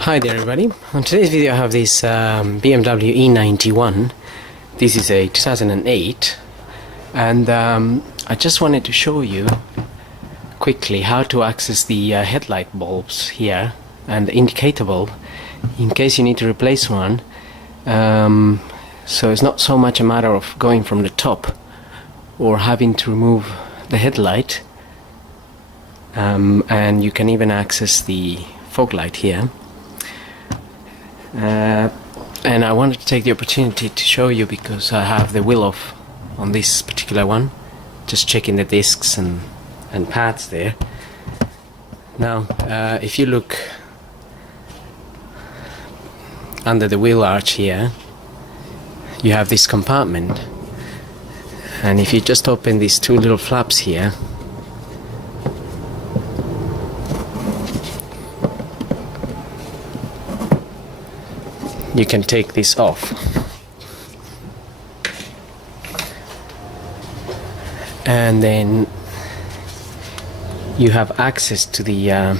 Hi there everybody. On today's video I have this BMW E91. This is a 2008 and I just wanted to show you quickly how to access the headlight bulbs here and the indicator bulb in case you need to replace one. So it's not so much a matter of going from the top or having to remove the headlight, and you can even access the fog light here. And I wanted to take the opportunity to show you because I have the wheel off on this particular one, just checking the discs and pads there. Now if you look under the wheel arch here, you have this compartment, and if you just open these two little flaps here, you can take this off, and then you have access to the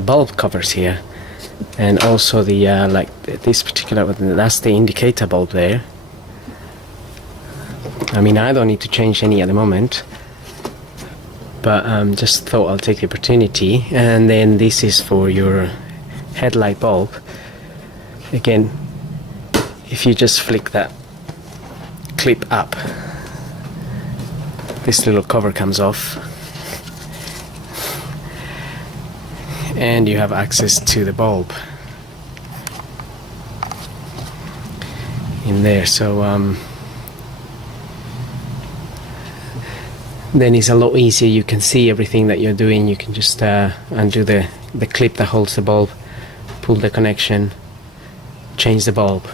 bulb covers here, and also the like this particular one, that's the indicator bulb there. I mean, I don't need to change any at the moment, but just thought I'll take the opportunity. And then this is for your headlight bulb. Again, if you just flick that clip up, this little cover comes off and you have access to the bulb in there. So then it's a lot easier. You can see everything that you're doing. You can just undo the clip that holds the bulb, pull the connection, change the bulb,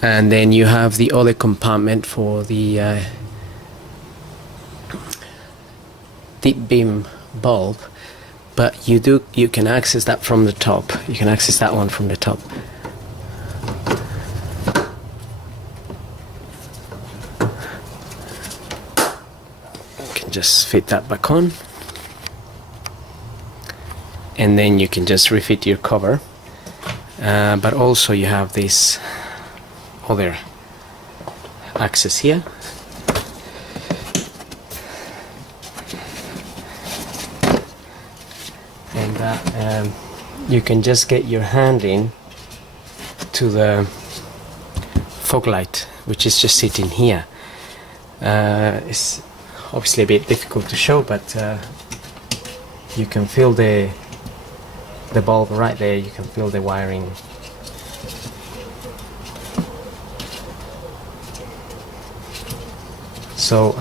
and then you have the other compartment for the deep beam bulb, but you can access that from the top. You can access that one from the top. You can just fit that back on, and then you can just refit your cover. But also you have this other access here, and that you can just get your hand in to the fog light, which is just sitting here. It's obviously a bit difficult to show, but you can feel the bulb right there. You can feel the wiring. So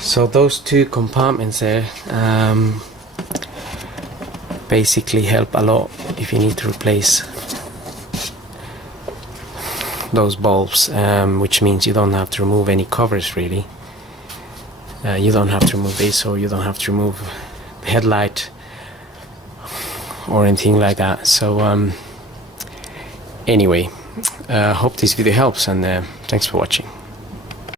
so those two compartments there basically help a lot if you need to replace those bulbs, which means you don't have to remove any covers really. You don't have to remove this, or you don't have to remove the headlight or anything like that. So anyway, hope this video helps, and thanks for watching.